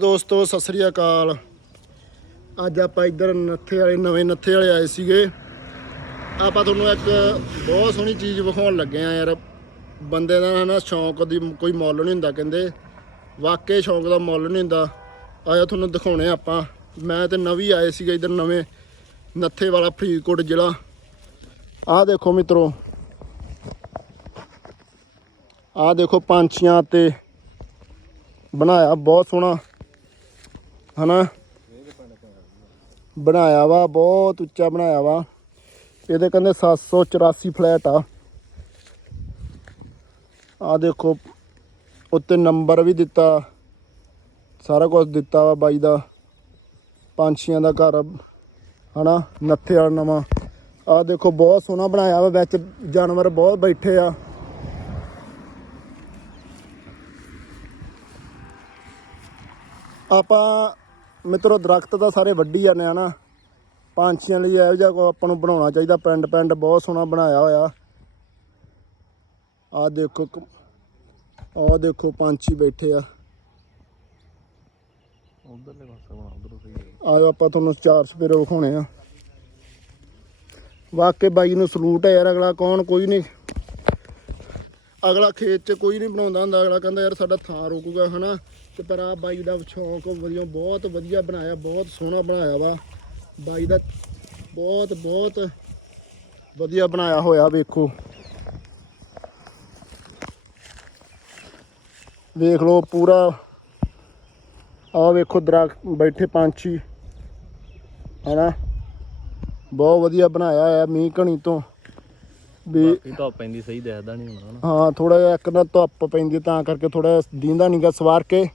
ਦੋਸਤੋ, ਸਤਿ ਸ੍ਰੀ ਅਕਾਲ। ਅੱਜ ਆਪਾਂ ਇੱਧਰ ਨੱਥੇ ਵਾਲੇ, ਨਵੇਂ ਨੱਥੇ ਵਾਲੇ ਆਏ ਸੀਗੇ। ਆਪਾਂ ਤੁਹਾਨੂੰ ਇੱਕ ਬਹੁਤ ਸੋਹਣੀ ਚੀਜ਼ ਵਿਖਾਉਣ ਲੱਗੇ ਆ ਯਾਰ। ਬੰਦੇ ਦਾ ਨਾ ਸ਼ੌਂਕ ਦੀ ਕੋਈ ਮੁੱਲ ਨਹੀਂ ਹੁੰਦਾ ਕਹਿੰਦੇ। ਵਾਕਈ ਸ਼ੌਂਕ ਦਾ ਮੁੱਲ ਨਹੀਂ ਹੁੰਦਾ। ਆਇਆ ਤੁਹਾਨੂੰ ਦਿਖਾਉਣੇ ਆਪਾਂ। ਮੈਂ ਤੇ ਨਵੀਂ ਆਏ ਸੀਗੇ ਇੱਧਰ ਨਵੇਂ ਨੱਥੇ ਵਾਲਾ ਫਰੀਦਕੋਟ ਜ਼ਿਲ੍ਹਾ। ਆਹ ਦੇਖੋ ਮਿੱਤਰੋ। ਆਹ ਦੇਖੋ ਪੰਛੀਆਂ ਤੇ ਬਣਾਇਆ, ਬਹੁਤ ਸੋਹਣਾ। ਹਨਾ? ਬਣਾਇਆ ਵਾ, ਬਹੁਤ ਉੱਚਾ ਬਣਾਇਆ ਵਾ। ਇਹਦੇ ਕਹਿੰਦੇ 784 ਫਲੈਟ ਆ। ਆ ਦੇਖੋ, ਉੱਤੇ ਨੰਬਰ ਵੀ ਦਿੱਤਾ। ਸਾਰਾ ਕੁਝ ਦਿੱਤਾ ਵਾ ਬਾਈ ਦਾ। ਪੰਛੀਆਂ ਦਾ ਘਰ, ਹਨਾ? ਨੱਥੇ ਵਾਲਾ ਨਵਾਂ। ਆ ਦੇਖੋ, ਬਹੁਤ ਸੋਹਣਾ ਬਣਾਇਆ ਵਾ, ਵਿੱਚ ਜਾਨਵਰ ਬਹੁਤ ਬੈਠੇ ਆ। ਆਪਾਂ ਮਿੱਤਰੋ ਦਰਖਤ ਤਾਂ ਸਾਰੇ ਵੱਢੀ ਜਾਂਦੇ ਆ ਨਾ। ਪੰਛੀਆਂ ਲਈ ਇਹੋ ਜਿਹਾ ਕੋ ਆਪਾਂ ਨੂੰ ਬਣਾਉਣਾ ਚਾਹੀਦਾ। ਪਿੰਡ ਪਿੰਡ ਬਹੁਤ ਸੋਹਣਾ ਬਣਾਇਆ ਹੋਇਆ। ਆਹ ਦੇਖੋ ਆਹ ਦੇਖੋ ਪੰਛੀ ਬੈਠੇ ਆ। ਉਧਰਲੇ ਪਾਸੇ ਬਣਾ ਉਧਰੋਂ ਸਹੀ ਹੈ ਆਜੋ ਆਪਾਂ ਤੁਹਾਨੂੰ ਚਾਰ ਸਪੇਰੇ ਵਿਖਾਉਣੇ ਆ। ਵਾਕਈ ਬਾਈ ਨੂੰ ਸਲੂਟ ਹੈ ਯਾਰ ਅਗਲਾ ਕੌਣ? ਕੋਈ ਨਹੀਂ। ਅਗਲਾ ਖੇਤ 'ਚ ਕੋਈ ਨਹੀਂ ਬਣਾਉਂਦਾ ਹੁੰਦਾ, ਅਗਲਾ ਕਹਿੰਦਾ, ਯਾਰ ਸਾਡਾ ਥਾਂ ਰੋਕੂਗਾ, ਹਨਾ? ਤੇ ਪਰ ਆ ਬਾਈ ਦਾ ਸ਼ੌਂਕ ਵਧੀਆ, ਬਹੁਤ ਵਧੀਆ ਬਣਾਇਆ, ਬਹੁਤ ਸੋਹਣਾ ਬਣਾਇਆ ਵਾ। ਬਾਈ ਦਾ ਬਹੁਤ ਬਹੁਤ ਵਧੀਆ ਬਣਾਇਆ ਹੋਇਆ, ਵੇਖੋ। ਵੇਖ ਲਓ ਪੂਰਾ। ਆ ਵੇਖੋ ਦਰਖਤ ਬੈਠੇ ਪੰਛੀ, ਹਨਾ? ਬਹੁਤ ਵਧੀਆ ਬਣਾਇਆ ਹੋਇਆ ਮੀਂਹ ਘਣੀ ਤੋਂ। ਵੀ ਬਾਕੀ ਧੁੱਪ ਪੈਂਦੀ ਸਹੀ ਦਿਖਦਾ ਨਹੀਂ ਹੋਣਾ ਨਾ। ਹਾਂ ਥੋੜਾ ਜਿਹਾ ਇੱਕ ਨਾ ਧੁੱਪ ਪੈਂਦੀ ਤਾਂ ਕਰਕੇ ਥੋੜਾ ਦੀਂਦਾ ਨਹੀਂਗਾ ਸਵਾਰ ਕੇ।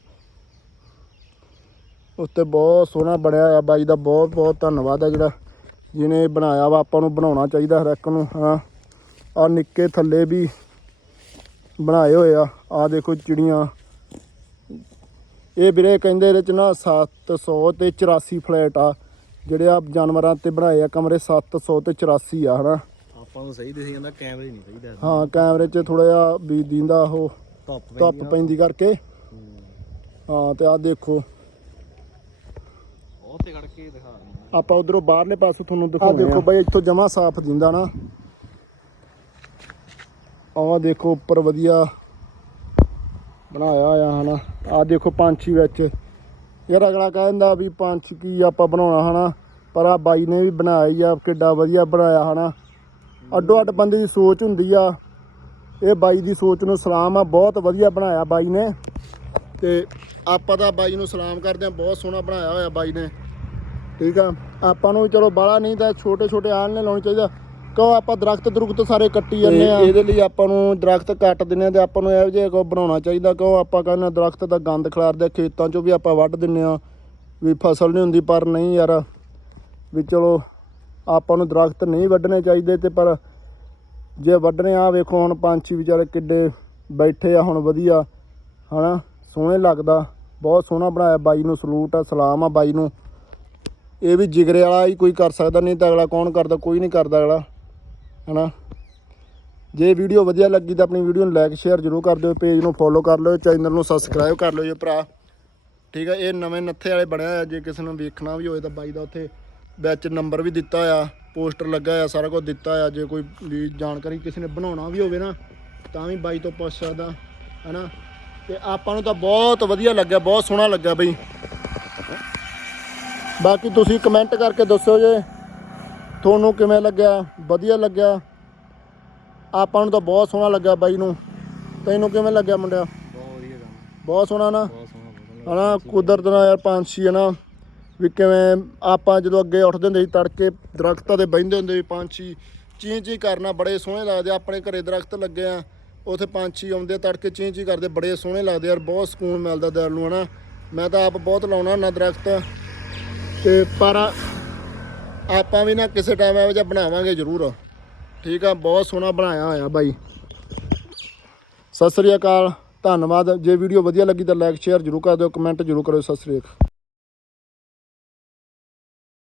ਉੱਤੇ ਬਹੁਤ ਸੋਹਣਾ ਬਣਿਆ ਹੋਇਆ ਬਾਈ ਦਾ ਬਹੁਤ ਬਹੁਤ ਧੰਨਵਾਦ ਹੈ ਜਿਹੜਾ ਜਿਹਨੇ ਬਣਾਇਆ ਵਾ ਆਪਾਂ ਨੂੰ ਬਣਾਉਣਾ ਚਾਹੀਦਾ ਹਰ ਇੱਕ ਨੂੰ ਹਾਂ। ਆ ਨਿੱਕੇ ਥੱਲੇ ਵੀ ਬਣਾਏ ਹੋਏ ਆ ਆ ਦੇਖੋ ਚਿੜੀਆਂ। ਇਹ ਵੀਰੇ ਕਹਿੰਦੇ ਇਹਦੇ ਚ ਨਾ 700 ਤੇ 84 ਫਲੈਟ ਆ ਜਿਹੜੇ ਆ ਜਾਨਵਰਾਂ ਤੇ ਬਣਾਏ ਆ ਕਮਰੇ 700 ਤੇ 84 ਆ ਹਨਾ। ਆਪਾਂ ਨੂੰ ਸਹੀ ਦਿਸੀ ਜਾਂਦਾ ਕੈਮਰੇ ਨਹੀਂ ਸਹੀ ਦਿਖਦਾ ਹਾਂ ਕੈਮਰੇ 'ਚ ਥੋੜਾ ਜਿਹਾ ਵੀ ਦੀਂਦਾ ਉਹ ਧੁੱਪ ਧੁੱਪ ਪੈਂਦੀ ਕਰਕੇ। ਹਾਂ। ਤੇ ਆ ਦੇਖੋ। ਉਹ ਤੇ ਖੜ ਕੇ ਦਿਖਾ ਰਹੀ ਆਪਾਂ ਉਧਰੋਂ ਬਾਹਰਲੇ ਪਾਸੇ ਤੁਹਾਨੂੰ ਦਿਖਾਉਂਦੇ ਆ ਦੇਖੋ ਬਾਈ ਇੱਥੋਂ ਜਮਾ ਸਾਫ਼ ਦਿੰਦਾ ਨਾ। ਆਹ ਦੇਖੋ ਉੱਪਰ ਵਧੀਆ ਬਣਾਇਆ ਹੋਇਆ ਹਨਾ। ਆਹ ਦੇਖੋ ਪੰਛੀ ਵਿੱਚ। ਯਾਰ ਅਗਲਾ ਕਹਿੰਦਾ ਵੀ ਪੰਛੀ ਕੀ ਆਪਾਂ ਬਣਾਉਣਾ ਹਨਾ। ਪਰ ਆ ਬਾਈ ਨੇ ਵੀ ਬਣਾਇਆ ਹੀ ਆ ਕਿੱਡਾ ਵਧੀਆ ਬਣਾਇਆ ਹਨਾ। ਅੱਡੋ ਅੱਡ ਬੰਦੇ ਦੀ ਸੋਚ ਹੁੰਦੀ ਆ। ਇਹ ਬਾਈ ਦੀ ਸੋਚ ਨੂੰ ਸਲਾਮ ਆ ਬਹੁਤ ਵਧੀਆ ਬਣਾਇਆ ਬਾਈ ਨੇ। ਤੇ ਆਪਾਂ ਤਾਂ ਬਾਈ ਨੂੰ ਸਲਾਮ ਕਰਦੇ ਆ ਬਹੁਤ ਸੋਹਣਾ ਬਣਾਇਆ ਹੋਇਆ ਬਾਈ ਨੇ। ਠੀਕ ਆ? ਆਪਾਂ ਨੂੰ ਚਲੋ ਬਾਲਾ ਨਹੀਂ ਤਾਂ ਛੋਟੇ ਛੋਟੇ ਆਲਣੇ ਲਾਉਣੇ ਚਾਹੀਦਾ ਕਿਉਂ ਆਪਾਂ ਦਰਖਤ ਦਰੁਖਤ ਸਾਰੇ ਕੱਟੀ ਜਾਂਦੇ ਆ। ਇਹਦੇ ਲਈ ਆਪਾਂ ਨੂੰ ਦਰਖਤ ਕੱਟ ਦਿੰਨੇ ਆ ਤੇ ਆਪਾਂ ਨੂੰ ਇਹੋ ਜਿਹਾ ਕੋ ਬਣਾਉਣਾ ਚਾਹੀਦਾ। ਕਿਉਂ ਆਪਾਂ ਕਹਿੰਦੇ ਦਰਖਤ ਦਾ ਗੰਦ ਖਿਲਾਰਦੇ ਖੇਤਾਂ 'ਚੋਂ ਵੀ ਆਪਾਂ ਵੱਢ ਦਿੰਨੇ ਆ। ਵੀ ਫਸਲ ਨਹੀਂ ਹੁੰਦੀ ਪਰ ਨਹੀਂ ਯਾਰ ਵੀ ਚਲੋ ਆਪਾਂ ਨੂੰ ਦਰਖਤ ਨਹੀਂ ਵੱਢਣੇ ਚਾਹੀਦੇ ਤੇ ਪਰ ਜੇ ਵੱਢਣੇ ਆ, ਵੇਖੋ ਹੁਣ ਪੰਛੀ ਵਿਚਾਰੇ ਕਿੱਡੇ ਬੈਠੇ ਆ, ਹੁਣ ਵਧੀਆ, ਹਨਾ? ਸੋਹਣੇ ਲੱਗਦਾ, ਬਹੁਤ ਸੋਹਣਾ ਬਣਾਇਆ ਬਾਈ ਨੂੰ ਸਲੂਟ ਆ, ਸਲਾਮ ਆ ਬਾਈ ਨੂੰ। ਇਹ ਵੀ ਜਿਗਰੇ ਵਾਲਾ ਹੀ ਕੋਈ ਕਰ ਸਕਦਾ ਨਹੀਂ, ਤਾਂ ਅਗਲਾ ਕੌਣ ਕਰਦਾ? ਕੋਈ ਨਹੀਂ ਕਰਦਾ ਅਗਲਾ, ਹਨਾ? ਜੇ ਵੀਡੀਓ ਵਧੀਆ ਲੱਗੀ ਤਾਂ ਆਪਣੀ ਵੀਡੀਓ ਨੂੰ ਲਾਈਕ ਸ਼ੇਅਰ ਜ਼ਰੂਰ ਕਰ ਦਿਓ ਪੇਜ ਨੂੰ ਫੋਲੋ ਕਰ ਲਿਓ ਚੈਨਲ ਨੂੰ ਸਬਸਕ੍ਰਾਈਬ ਕਰ ਲਿਓ ਜੀ ਭਰਾ। ਠੀਕ ਹੈ ਇਹ ਨਵੇਂ ਨੱਥੇ ਵਾਲੇ ਬਣਿਆ ਹੋਇਆ, ਜੇ ਕਿਸੇ ਨੂੰ ਵੇਖਣਾ ਵੀ ਹੋਵੇ ਤਾਂ ਬਾਈ ਦਾ ਉੱਥੇ ਵਿੱਚ ਨੰਬਰ ਵੀ ਦਿੱਤਾ ਆ ਪੋਸਟਰ ਲੱਗਾ ਆ ਸਾਰਾ ਕੁਝ ਦਿੱਤਾ ਆ ਜੇ ਕੋਈ ਵੀ ਜਾਣਕਾਰੀ ਕਿਸੇ ਨੇ ਬਣਾਉਣਾ ਵੀ ਹੋਵੇ ਨਾ ਤਾਂ ਵੀ ਬਾਈ ਤੋਂ ਪੁੱਛ ਸਕਦਾ ਹਨਾ? ਤੇ ਆਪਾਂ ਨੂੰ ਤਾਂ ਬਹੁਤ ਵਧੀਆ ਲੱਗਿਆ ਬਹੁਤ ਸੋਹਣਾ ਲੱਗਾ ਬਈ। ਬਾਕੀ ਤੁਸੀਂ ਕਮੈਂਟ ਕਰਕੇ ਦੱਸੋ ਜੇ ਤੁਹਾਨੂੰ ਕਿਵੇਂ ਲੱਗਿਆ ਵਧੀਆ ਲੱਗਿਆ? ਆਪਾਂ ਨੂੰ ਤਾਂ ਬਹੁਤ ਸੋਹਣਾ ਲੱਗਾ ਬਾਈ ਨੂੰ। ਤੈਨੂੰ ਕਿਵੇਂ ਲੱਗਿਆ ਮੁੰਡਿਆ? ਬਹੁਤ ਵਧੀਆ ਬਹੁਤ ਸੋਹਣਾ ਨਾ? ਹਨਾ ਕੁਦਰਤ ਨਾਲ ਯਾਰ ਪੰਛੀ ਹੈ ਨਾ। ਵੀ ਕਿਵੇਂ ਆਪਾਂ ਜਦੋਂ ਅੱਗੇ ਉੱਠਦੇ ਹੁੰਦੇ ਸੀ, ਤੜਕੇ ਦਰਖਤਾਂ ਤੇ ਬਹਿੰਦੇ ਹੁੰਦੇ ਸੀ ਪੰਛੀ ਚੀਂ ਚੀਂ ਕਰਨਾ ਬੜੇ ਸੋਹਣੇ ਲੱਗਦੇ ਆਪਣੇ ਘਰੇ ਦਰਖਤ ਲੱਗੇ ਆ, ਉਥੇ ਪੰਛੀ ਆਉਂਦੇ ਆ, ਤੜਕੇ ਚੀਂ ਚੀਂ ਕਰਦੇ, ਬੜੇ ਸੋਹਣੇ ਲੱਗਦੇ ਯਾਰ ਬਹੁਤ ਸਕੂਨ ਮਿਲਦਾ ਦਿਲ ਨੂੰ, ਹਨਾ? ਮੈਂ ਤਾਂ ਆਪ ਬਹੁਤ ਲਾਉਣਾ ਹੁੰਦਾ ਦਰਖਤ। ਤੇ ਪਰ ਆਪਾਂ ਵੀ ਨਾ ਕਿਸੇ ਟਾਈਮ ਇਹੋ ਜਿਹਾ ਬਣਾਵਾਂਗੇ ਜ਼ਰੂਰ। ਠੀਕ ਆ, ਬਹੁਤ ਸੋਹਣਾ ਬਣਾਇਆ ਹੋਇਆ ਬਾਈ। ਸਤਿ ਸ੍ਰੀ ਅਕਾਲ, ਧੰਨਵਾਦ। ਜੇ ਵੀਡੀਓ ਵਧੀਆ ਲੱਗੀ ਤਾਂ ਲਾਈਕ ਸ਼ੇਅਰ ਜ਼ਰੂਰ ਕਰ ਦਿਓ ਕਮੈਂਟ ਜ਼ਰੂਰ ਕਰਿਓ। ਸਤਿ ਸ੍ਰੀ ਅਕਾਲ।